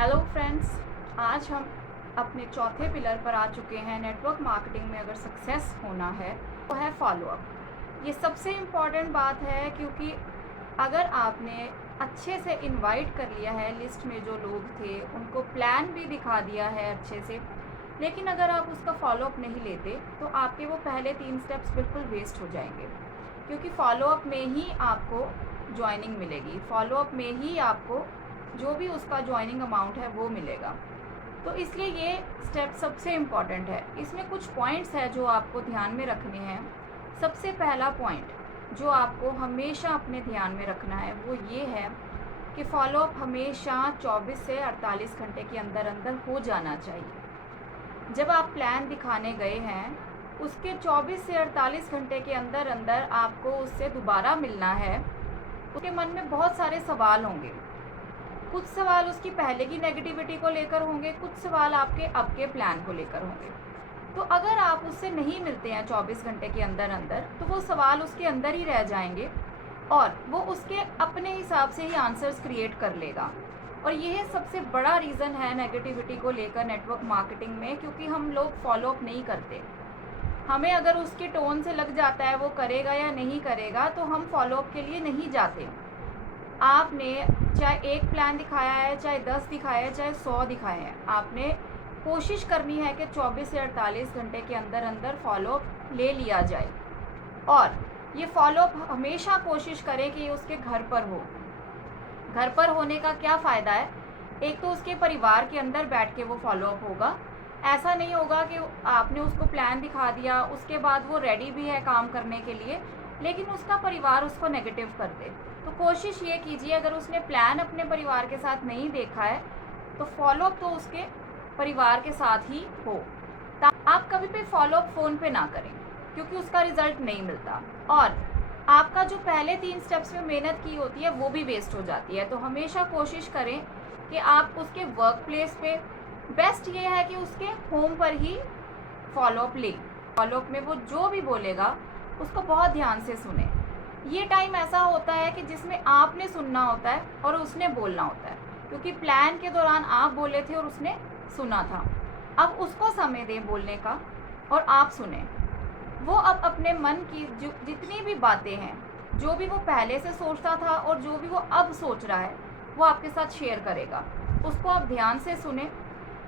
Hello friends, आज हम अपने चौथे पिलर पर आ चुके हैं। नेटवर्क मार्केटिंग में अगर सक्सेस होना है तो है फॉलोअप। ये सबसे इम्पॉर्टेंट बात है, क्योंकि अगर आपने अच्छे से इनवाइट कर लिया है, लिस्ट में जो लोग थे उनको प्लान भी दिखा दिया है अच्छे से, लेकिन अगर आप उसका फॉलोअप नहीं लेते तो आपके वो पहले 3 स्टेप्स बिल्कुल वेस्ट हो जाएंगे। क्योंकि फॉलोअप में ही आपको ज्वाइनिंग मिलेगी, फॉलोअप में ही आपको जो भी उसका ज्वाइनिंग अमाउंट है वो मिलेगा। तो इसलिए ये स्टेप सबसे इम्पॉर्टेंट है। इसमें कुछ पॉइंट्स है जो आपको ध्यान में रखने हैं। सबसे पहला पॉइंट जो आपको हमेशा अपने ध्यान में रखना है वो ये है कि फॉलोअप हमेशा 24 से 48 घंटे के अंदर अंदर हो जाना चाहिए। जब आप प्लान दिखाने गए हैं उसके 24 से 48 घंटे के अंदर अंदर आपको उससे दोबारा मिलना है। उसके मन में बहुत सारे सवाल होंगे। कुछ सवाल उसकी पहले की नेगेटिविटी को लेकर होंगे, कुछ सवाल आपके अब के प्लान को लेकर होंगे। तो अगर आप उससे नहीं मिलते हैं 24 घंटे के अंदर अंदर तो वो सवाल उसके अंदर ही रह जाएंगे और वो उसके अपने हिसाब से ही आंसर्स क्रिएट कर लेगा। और यह सबसे बड़ा रीज़न है नेगेटिविटी को लेकर नेटवर्क मार्केटिंग में, क्योंकि हम लोग फॉलोअप नहीं करते। हमें अगर उसके टोन से लग जाता है वो करेगा या नहीं करेगा तो हम फॉलोअप के लिए नहीं जाते। आपने चाहे एक प्लान दिखाया है, चाहे 10 दिखाया है, चाहे 100 दिखाए हैं, आपने कोशिश करनी है कि 24 से 48 घंटे के अंदर अंदर फॉलोअप ले लिया जाए। और ये फॉलोअप हमेशा कोशिश करें कि ये उसके घर पर हो। घर पर होने का क्या फ़ायदा है? एक तो उसके परिवार के अंदर बैठ के वो फॉलोअप होगा। ऐसा नहीं होगा कि आपने उसको प्लान दिखा दिया, उसके बाद वो रेडी भी है काम करने के लिए, लेकिन उसका परिवार उसको नेगेटिव कर दे। तो कोशिश ये कीजिए, अगर उसने प्लान अपने परिवार के साथ नहीं देखा है तो फॉलोअप तो उसके परिवार के साथ ही हो। आप कभी भी फॉलोअप फ़ोन पे ना करें, क्योंकि उसका रिज़ल्ट नहीं मिलता और आपका जो पहले 3 स्टेप्स में मेहनत की होती है वो भी वेस्ट हो जाती है। तो हमेशा कोशिश करें कि आप उसके वर्क प्लेस पे, बेस्ट ये है कि उसके होम पर ही फॉलोअप लें। फॉलोअप में वो जो भी बोलेगा उसको बहुत ध्यान से सुने। ये टाइम ऐसा होता है कि जिसमें आपने सुनना होता है और उसने बोलना होता है, क्योंकि प्लान के दौरान आप बोले थे और उसने सुना था। अब उसको समय दें बोलने का और आप सुने। वो अब अपने मन की जितनी भी बातें हैं, जो भी वो पहले से सोचता था और जो भी वो अब सोच रहा है, वो आपके साथ शेयर करेगा। उसको आप ध्यान से सुने।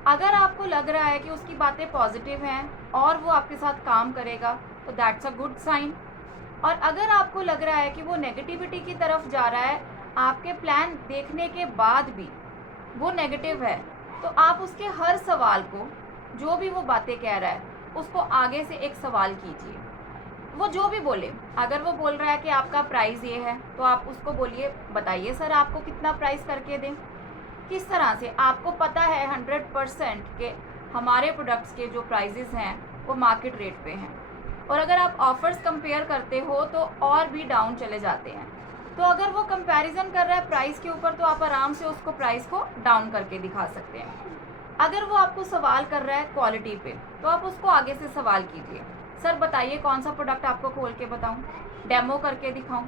अगर आपको लग रहा है कि उसकी बातें पॉजिटिव हैं और वो आपके साथ काम करेगा तो दैट्स अ गुड साइन। और अगर आपको लग रहा है कि वो नेगेटिविटी की तरफ जा रहा है, आपके प्लान देखने के बाद भी वो नेगेटिव है, तो आप उसके हर सवाल को, जो भी वो बातें कह रहा है, उसको आगे से एक सवाल कीजिए। वो जो भी बोले, अगर वो बोल रहा है कि आपका प्राइस ये है तो आप उसको बोलिए, बताइए सर आपको कितना प्राइस करके दें। किस तरह से आपको पता है 100% के हमारे प्रोडक्ट्स के जो प्राइजेस हैं वो मार्केट रेट पे हैं, और अगर आप ऑफर्स कंपेयर करते हो तो और भी डाउन चले जाते हैं। तो अगर वो कंपैरिजन कर रहा है प्राइस के ऊपर तो आप आराम से उसको प्राइस को डाउन करके दिखा सकते हैं। अगर वो आपको सवाल कर रहा है क्वालिटी पे तो आप उसको आगे से सवाल कीजिए, सर बताइए कौन सा प्रोडक्ट आपको खोल के बताऊं, डेमो करके दिखाऊं।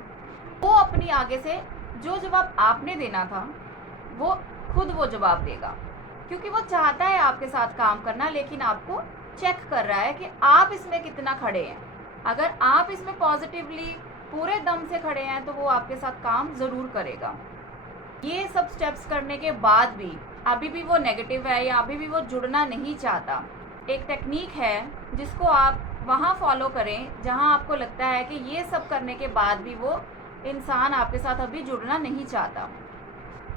वो अपनी आगे से जो जवाब आपने देना था वो खुद वो जवाब देगा, क्योंकि वो चाहता है आपके साथ काम करना, लेकिन आपको चेक कर रहा है कि आप इसमें कितना खड़े हैं। अगर आप इसमें पॉजिटिवली पूरे दम से खड़े हैं तो वो आपके साथ काम ज़रूर करेगा। ये सब स्टेप्स करने के बाद भी अभी भी वो नेगेटिव है या अभी भी वो जुड़ना नहीं चाहता, एक टेक्निक है जिसको आप वहाँ फॉलो करें जहाँ आपको लगता है कि ये सब करने के बाद भी वो इंसान आपके साथ अभी जुड़ना नहीं चाहता।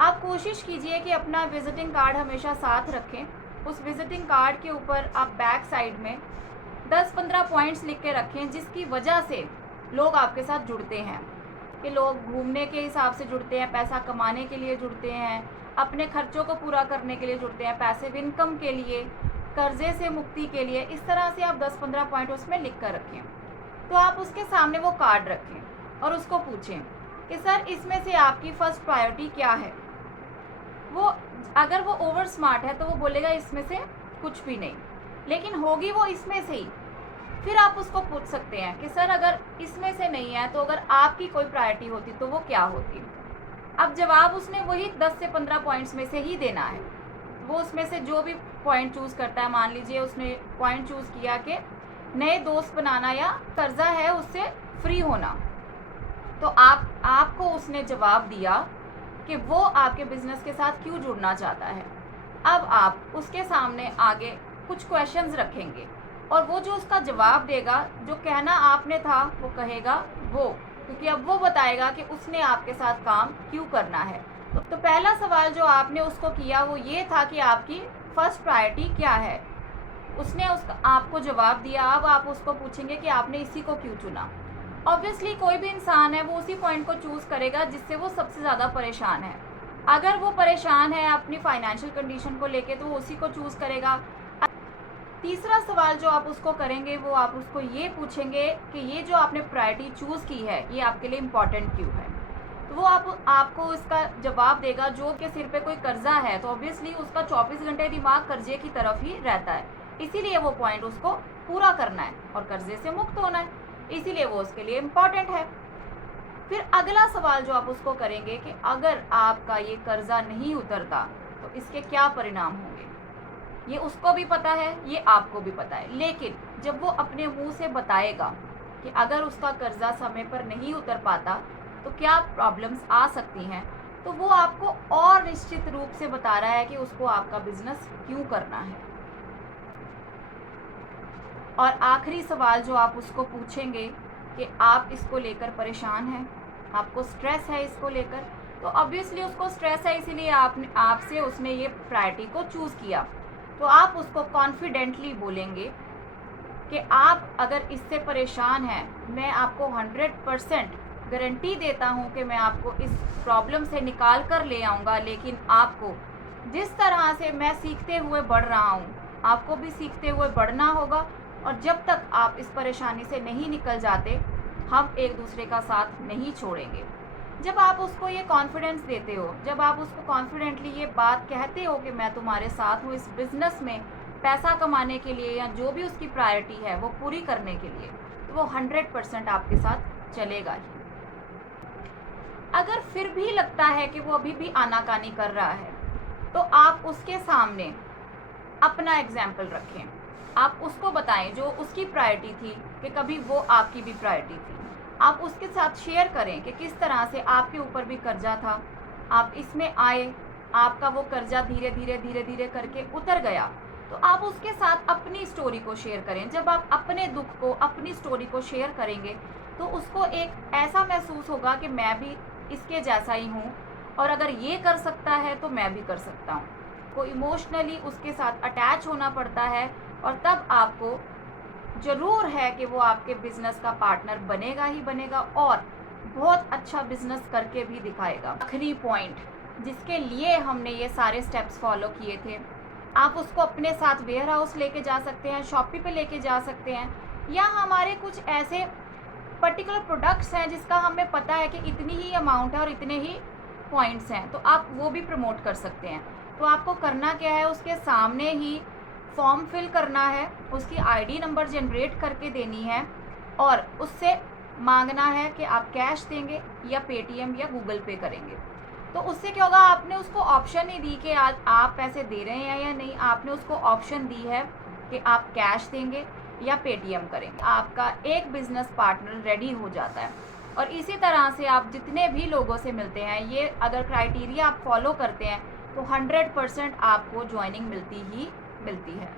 आप कोशिश कीजिए कि अपना विजिटिंग कार्ड हमेशा साथ रखें। उस विजिटिंग कार्ड के ऊपर आप बैक साइड में 10-15 पॉइंट्स लिख के रखें जिसकी वजह से लोग आपके साथ जुड़ते हैं। कि लोग घूमने के हिसाब से जुड़ते हैं, पैसा कमाने के लिए जुड़ते हैं, अपने खर्चों को पूरा करने के लिए जुड़ते हैं, पैसिव इनकम के लिए, कर्जे से मुक्ति के लिए। इस तरह से आप 10-15 पॉइंट उसमें लिख कर रखें। तो आप उसके सामने वो कार्ड रखें और उसको पूछें कि सर इसमें से आपकी फर्स्ट प्रायोरिटी क्या है। वो अगर वो ओवर स्मार्ट है तो वो बोलेगा इसमें से कुछ भी नहीं, लेकिन होगी वो इसमें से ही। फिर आप उसको पूछ सकते हैं कि सर अगर इसमें से नहीं है तो अगर आपकी कोई प्रायोरिटी होती तो वो क्या होती। अब जवाब उसने वही 10 से 15 पॉइंट्स में से ही देना है। वो उसमें से जो भी पॉइंट चूज़ करता है, मान लीजिए उसने पॉइंट चूज़ किया कि नए दोस्त बनाना या कर्जा है उससे फ्री होना, तो आपको उसने जवाब दिया कि वो आपके बिजनेस के साथ क्यों जुड़ना चाहता है। अब आप उसके सामने आगे कुछ क्वेश्चंस रखेंगे और वो जो उसका जवाब देगा, जो कहना आपने था वो कहेगा वो, क्योंकि अब वो बताएगा कि उसने आपके साथ काम क्यों करना है। तो पहला सवाल जो आपने उसको किया वो ये था कि आपकी फर्स्ट प्रायोरिटी क्या है। उसने उसका आपको जवाब दिया। अब आप उसको पूछेंगे कि आपने इसी को क्यों चुना। ऑब्वियसली कोई भी इंसान है वो उसी पॉइंट को चूज़ करेगा जिससे वो सबसे ज़्यादा परेशान है। अगर वो परेशान है अपनी फाइनेंशियल कंडीशन को लेके तो वो उसी को चूज़ करेगा। तीसरा सवाल जो आप उसको करेंगे वो आप उसको ये पूछेंगे कि ये जो आपने प्रायोरिटी चूज़ की है ये आपके लिए इम्पॉर्टेंट क्यों है। तो वो आपको इसका जवाब देगा। जो के सिर पे कोई कर्जा है तो ऑब्वियसली उसका 24 घंटे दिमाग कर्जे की तरफ ही रहता है, इसीलिए वो पॉइंट उसको पूरा करना है और कर्जे से मुक्त होना है, इसीलिए वो उसके लिए इम्पॉर्टेंट है। फिर अगला सवाल जो आप उसको करेंगे कि अगर आपका ये कर्जा नहीं उतरता तो इसके क्या परिणाम होंगे। ये उसको भी पता है, ये आपको भी पता है, लेकिन जब वो अपने मुंह से बताएगा कि अगर उसका कर्जा समय पर नहीं उतर पाता तो क्या प्रॉब्लम्स आ सकती हैं, तो वो आपको और निश्चित रूप से बता रहा है कि उसको आपका बिजनेस क्यों करना है। और आखिरी सवाल जो आप उसको पूछेंगे कि आप इसको लेकर परेशान हैं, आपको स्ट्रेस है इसको लेकर, तो ऑब्वियसली उसको स्ट्रेस है, इसीलिए आपसे उसने ये प्रायोरिटी को चूज़ किया। तो आप उसको कॉन्फिडेंटली बोलेंगे कि आप अगर इससे परेशान हैं, मैं आपको 100% गारंटी देता हूँ कि मैं आपको इस प्रॉब्लम से निकाल कर ले आऊँगा, लेकिन आपको जिस तरह से मैं सीखते हुए बढ़ रहा हूँ आपको भी सीखते हुए बढ़ना होगा, और जब तक आप इस परेशानी से नहीं निकल जाते हम एक दूसरे का साथ नहीं छोड़ेंगे। जब आप उसको ये कॉन्फिडेंस देते हो, जब आप उसको कॉन्फिडेंटली ये बात कहते हो कि मैं तुम्हारे साथ हूँ इस बिज़नेस में पैसा कमाने के लिए या जो भी उसकी प्रायोरिटी है वो पूरी करने के लिए, तो वो 100% आपके साथ चलेगा ही। अगर फिर भी लगता है कि वो अभी भी आनाकानी कर रहा है तो आप उसके सामने अपना एग्जाम्पल रखें। आप उसको बताएं जो उसकी प्रायोरिटी थी कि कभी वो आपकी भी प्रायोरिटी थी। आप उसके साथ शेयर करें कि किस तरह से आपके ऊपर भी कर्जा था, आप इसमें आए, आपका वो कर्जा धीरे धीरे करके उतर गया। तो आप उसके साथ अपनी स्टोरी को शेयर करें। जब आप अपने दुख को, अपनी स्टोरी को शेयर करेंगे तो उसको एक ऐसा महसूस होगा कि मैं भी इसके जैसा ही हूँ और अगर ये कर सकता है तो मैं भी कर सकता हूँ। को इमोशनली उसके साथ अटैच होना पड़ता है और तब आपको ज़रूर है कि वो आपके बिजनेस का पार्टनर बनेगा ही बनेगा और बहुत अच्छा बिजनेस करके भी दिखाएगा। आखिरी पॉइंट जिसके लिए हमने ये सारे स्टेप्स फॉलो किए थे, आप उसको अपने साथ वेयर हाउस लेके जा सकते हैं, शॉपी पे लेके जा सकते हैं, या हमारे कुछ ऐसे पर्टिकुलर प्रोडक्ट्स हैं जिसका हमें पता है कि इतनी ही अमाउंट है और इतने ही पॉइंट्स हैं, तो आप वो भी प्रमोट कर सकते हैं। तो आपको करना क्या है, उसके सामने ही फॉर्म फिल करना है, उसकी आईडी नंबर जनरेट करके देनी है और उससे मांगना है कि आप कैश देंगे या पेटीएम या गूगल पे करेंगे। तो उससे क्या होगा, आपने उसको ऑप्शन ही दी कि आज आप पैसे दे रहे हैं या नहीं, आपने उसको ऑप्शन दी है कि आप कैश देंगे या पेटीएम करेंगे। आपका एक बिजनेस पार्टनर रेडी हो जाता है। और इसी तरह से आप जितने भी लोगों से मिलते हैं, ये अगर क्राइटेरिया आप फॉलो करते हैं तो 100% आपको ज्वाइनिंग मिलती ही मिलती है।